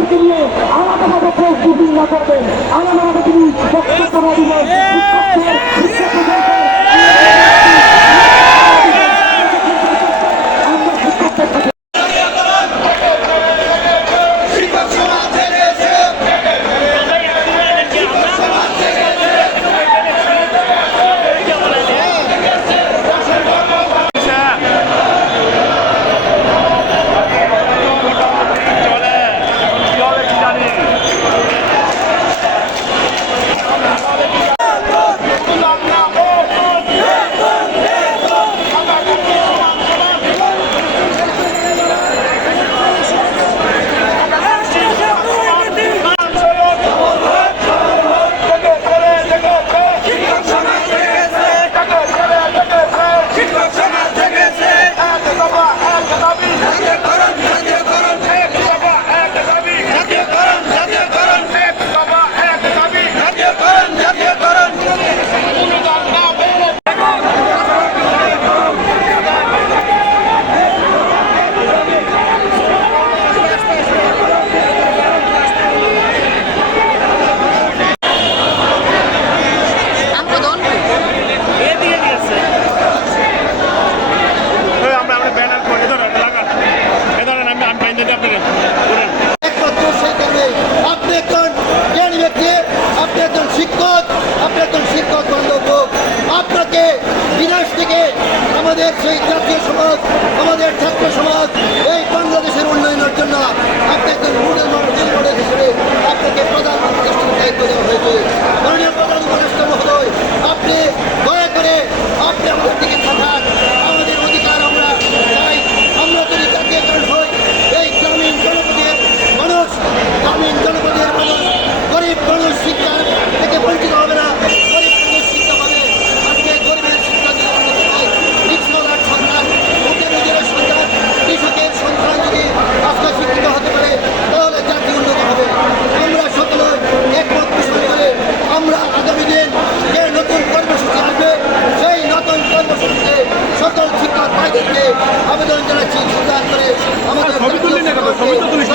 প্রস্তুতি নিয়ে আলাদাভাবে প্রস্তুতি না করবেন আলাদাভাবে তিনি বক্তব্য ছবি তুললি না কেন? ছবি তো তুলিস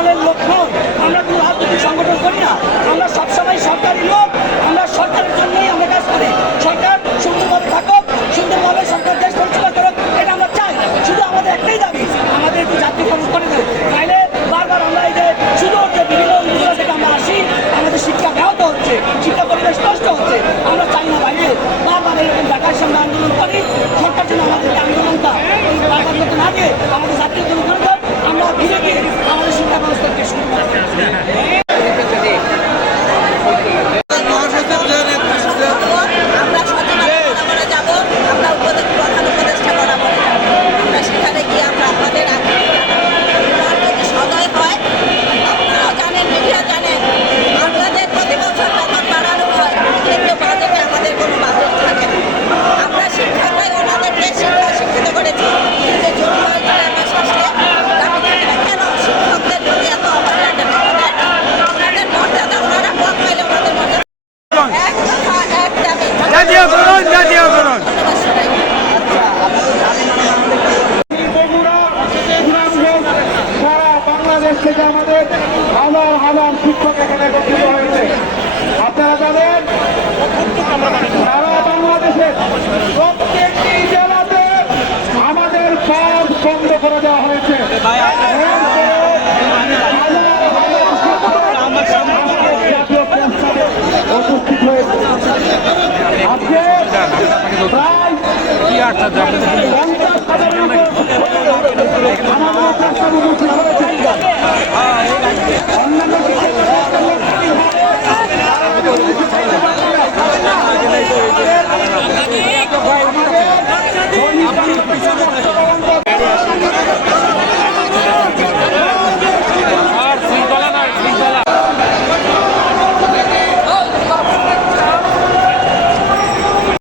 কোনো সংগঠন করি না। আমরা সবসময় সরকারি লোক, আমরা সরকারের জন্যই আমরা কাজ করি। সরকার সুন্দরভাবে থাকুক, সুন্দরভাবে সরকার দেশ এটা আমরা চাই। শুধু আমাদের একটাই দাবি, আমাদের একটু জাতীয়করণ করে দেয় তাইলে বারবার আমরা এই যে শুধু যে থেকে আমরা আসি, আমাদের শিক্ষা ব্যাহত হচ্ছে, শিক্ষা পরিবেশ নষ্ট হচ্ছে। আমাদের পথ বন্ধ করে দেওয়া হয়েছে আমাদের প্রস্তাব